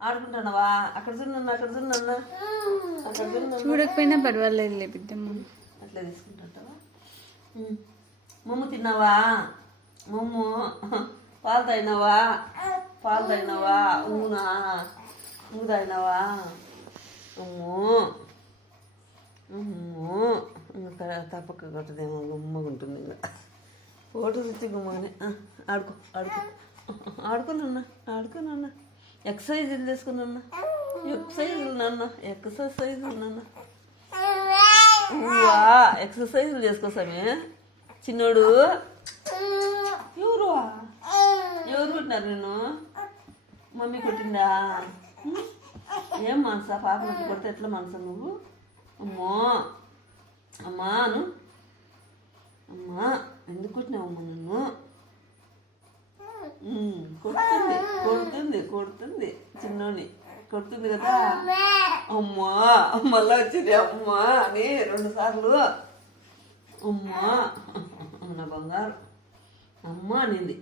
ఆడుకుంటున్నావా? అక్కడ చూడన్నా, అక్కడ చూడన్నా, అక్కడ చూడన్నా. చూడకపోయినా పర్వాలేదు లేపిద్దమ్మ. అట్లా తీసుకుంటావా? మమ్ము తిన్నావా? మమ్ము పాలు తాగినావా? పాలు తాగినావా? ఊనా ఊ తాగినావా? తప్పక కొట్టదేమో, గుమ్మగా ఉంటుంది. ఇంకా ఫోటో తెచ్చి గుమ్మని ఆడుకో ఆడుకో ఆడుకున్నా ఆడుకున్నా. ఎక్సర్సైజులు చేసుకున్నా, ఎక్సర్సైజులు నాన్న, ఎక్సర్సైజులు నాన్న. వా ఎక్సర్సైజులు చేసుకోసామే చిన్నోడు. ఎవరు ఎవరు కొట్టినారు నేను? మమ్మీ కొట్టిందా? ఏం మనసా పాప కొడితే ఎట్లా మనసా నువ్వు? అమ్మో అమ్మాను, అమ్మా ఎందుకు కొట్టినావమ్మా నన్ను? కొడుతుంది కొడుతుంది కొడుతుంది, చిన్నోని కొడుతుంది కదా. అమ్మా మళ్ళా వచ్చింది అమ్మా అని 2 సార్లు. అమ్మా నా బంగారు అమ్మ అనింది.